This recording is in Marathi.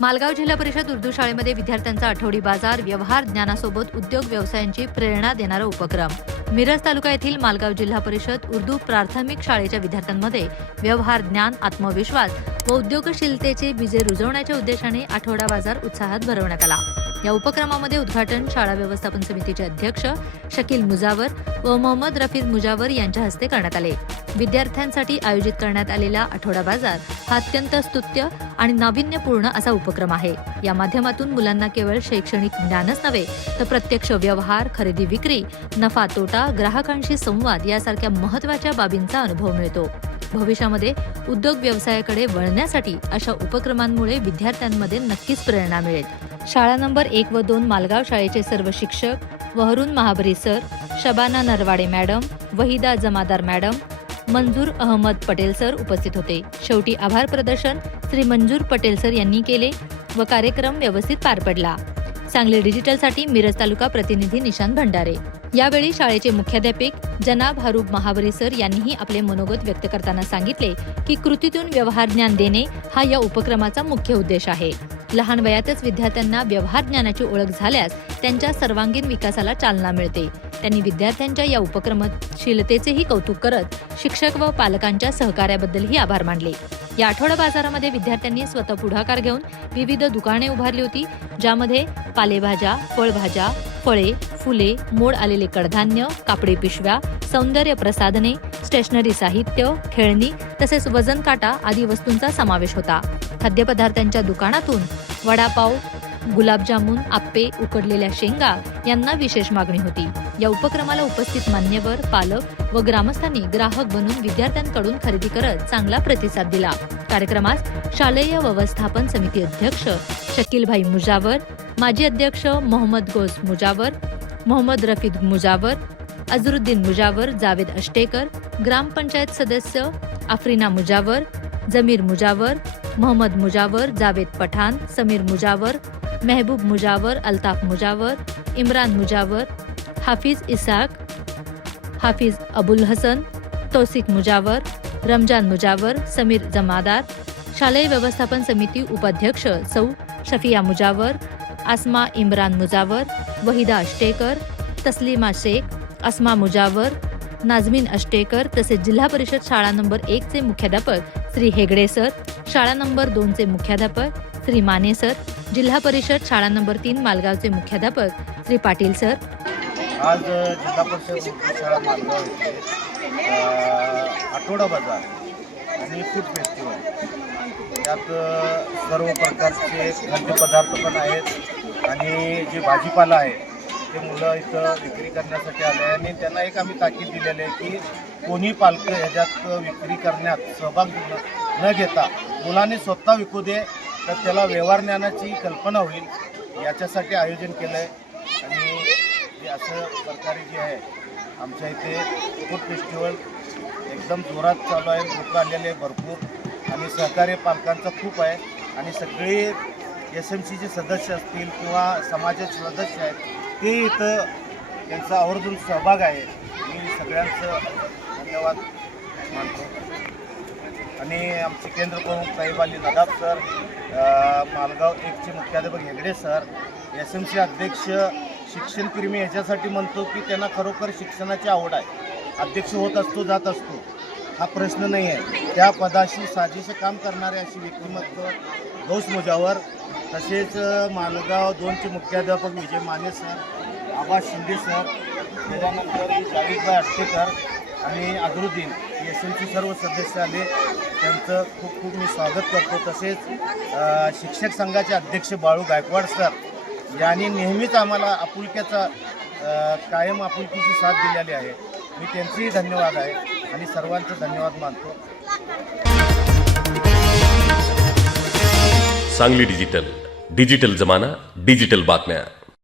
मालगाव जिल्हा परिषद उर्दू शाळेमध्ये विद्यार्थ्यांचा आठवडी बाजार, व्यवहार ज्ञानासोबत उद्योग व्यवसायांची प्रेरणा देणारा उपक्रम. मिरज तालुका येथील मालगाव जिल्हा परिषद उर्दू प्राथमिक शाळेच्या विद्यार्थ्यांमध्ये व्यवहार ज्ञान, आत्मविश्वास व उद्योगशीलतेचे बीजे रुजवण्याच्या उद्देशाने आठवडा बाजार उत्साहात भरवण्यात आला. या उपक्रमामध्ये उद्घाटन शाळा व्यवस्थापन समितीचे अध्यक्ष शकील मुजावर व मोहम्मद रफीज मुजावर यांच्या हस्ते करण्यात आले. विद्यार्थ्यांसाठी आयोजित करण्यात आलेला आठवडा बाजार हा अत्यंत स्तुत्य आणि नाविन्यपूर्ण असा उपक्रम आहे. या माध्यमातून मुलांना केवळ शैक्षणिक ज्ञानच नव्हे तर प्रत्यक्ष व्यवहार, खरेदी विक्री, नफा तोटा, ग्राहकांशी संवाद यासारख्या महत्त्वाच्या बाबींचा अनुभव मिळतो. भविष्यामध्ये उद्योग व्यवसायाकडे वळण्यासाठी अशा उपक्रमांमुळे विद्यार्थ्यांमध्ये नक्कीच प्रेरणा मिळेल. शाळा नंबर 1 व 2 मालगाव शाळेचे सर्व शिक्षक वहरून महाबरी सर, शबाना नरवाडे मॅडम, वहिदा जमादार मॅडम, मंजूर अहमद पटेल सर उपस्थित होते. शेवटी आभार प्रदर्शन श्री मंजूर पटेल सर यांनी केले व कार्यक्रम व्यवस्थित पार पडला. सांगली डिजिटलसाठी मिरज तालुका प्रतिनिधी निशांत भंडारे. यावेळी शाळेचे मुख्याध्यापक जनाब हारूब महाबरी सर यांनीही आपले मनोगत व्यक्त करताना सांगितले की कृतीतून व्यवहार ज्ञान देणे हा या उपक्रमाचा मुख्य उद्देश आहे. लहान वयातच विद्यार्थ्यांना व्यवहार ज्ञानाची ओळख झाल्यास त्यांच्या सर्वांगीण विकासाला चालना मिळते. त्यांनी विद्यार्थ्यांच्या या उपक्रमशीलतेचेही कौतुक करत शिक्षक व पालकांच्या सहकार्याबद्दलही आभार मानले. या आठवडा बाजारामध्ये विद्यार्थ्यांनी स्वतः पुढाकार घेऊन विविध दुकाने उभारली होती, ज्यामध्ये पालेभाज्या, फळभाज्या, फळे, फुले, मोड आलेले कडधान्य, कापडी पिशव्या, सौंदर्य प्रसाधने, स्टेशनरी साहित्य, खेळणी तसेच वजन काटा आदी वस्तूंचा समावेश होता. खाद्यपदार्थांच्या दुकानातून वडापाव, गुलाबजामुन, आप्पे, उकडलेल्या शेंगा यांना विशेष मागणी होती. या उपक्रमाला उपस्थित मान्यवर, पालक व ग्रामस्थांनी ग्राहक बनून विद्यार्थ्यांकडून खरेदी करत चांगला प्रतिसाद दिला. कार्यक्रमास शालेय व्यवस्थापन समिती अध्यक्ष शकीलभाई मुजावर, माजी अध्यक्ष मोहम्मद गोस मुजावर, मोहम्मद रफीद मुजावर, अझरुद्दीन मुजावर, जावेद अष्टेकर, ग्रामपंचायत सदस्य आफरीना मुजावर, जमीर मुजावर, मोहम्मद मुजावर, जावेद पठाण, समीर मुजावर, महबूब मुजावर, अल्ताफ मुजावर, इम्रान मुजावर, हाफिज इसाक, हाफिज अबुल हसन, तौसिक मुजावर, रमजान मुजावर, समीर जमादार, शालेय व्यवस्थापन समिती उपाध्यक्ष सौ शफिया मुजावर, आसमा इम्रान मुजावर, वहिदा अष्टेकर, तस्लिमा शेख, अस्मा मुजावर, नाजमीन अष्टेकर तसेच जिल्हा परिषद शाळा नंबर 1 चे मुख्याध्यापक श्री हेगडे सर, शाळा नंबर 2 चे मुख्याध्यापक श्री माने सर, जिल्हा परिषद शाळा नंबर 3 मालगावचे मुख्याध्यापक श्री पाटील सर. आज जिल्हा परिषद शाळा मालगाव येथे आठवडा बाजार आणि फूड फेस्टिवल यात सर्व प्रकारचे खाद्यपदार्थ पण आहेत आणि जे भाजीपाला आहे ते मुलं इथं विक्री करण्यासाठी आले आहे. आणि त्यांना एक आम्ही ताकीद दिलेली आहे की कोणी पालक ह्याच्यात विक्री करण्यात सहभाग न घेता मुलांनी स्वतः विकू दे, तर त्याला व्यवहार ज्ञानाची कल्पना होईल याच्यासाठी आयोजन केलं आहे. आणि जे असं प्रकारे जे आहे आमच्या इथे फूड फेस्टिवल एकदम जोरात चालू आहे. लोक आलेले भरपूर आणि सहकार्य पालकांचं खूप आहे. आणि सगळे SMCचे सदस्य असतील किंवा समाजाचे सदस्य आहेत ते इथं त्यांचा आवर्जून सहभाग आहे. मी सगळ्यांचं धन्यवाद मानतो. आणि आमचे केंद्र प्रमुख साहेब अली नदाब सर, मालगाव 1 चे मुख्याध्यापक हेगडे सर, SMC अध्यक्ष शिक्षणप्रेमी याच्यासाठी म्हणतो की त्यांना खरोखर शिक्षणाची आवड आहे. अध्यक्ष होत असतो, जात असतो, हा प्रश्न नाही आहे. त्या पदाशी साजेसे काम करणारे अशी व्यक्तिमत्व गौस मुजावर, तसेच मालगाव 2 चे मुख्याध्यापक विजय माने सर, आबा शिंदे सर, त्याच्यानंतर जावेदभाई अष्टेकर आणि अझरुद्दीन SMC सर्व सदस्य आले. त्यांचं खूप खूप मी स्वागत करतो. तसेच शिक्षक संघाचे अध्यक्ष बाळू गायकवाड सर यांनी नेहमीच आम्हाला आपुलक्याचा कायम आपुलकीची साथ दिलेली आहे. मी त्यांचेही धन्यवाद आहे आणि सर्वांचं धन्यवाद मानतो. सांगली डिजिटल, डिजिटल जमाना, डिजिटल बातम्या.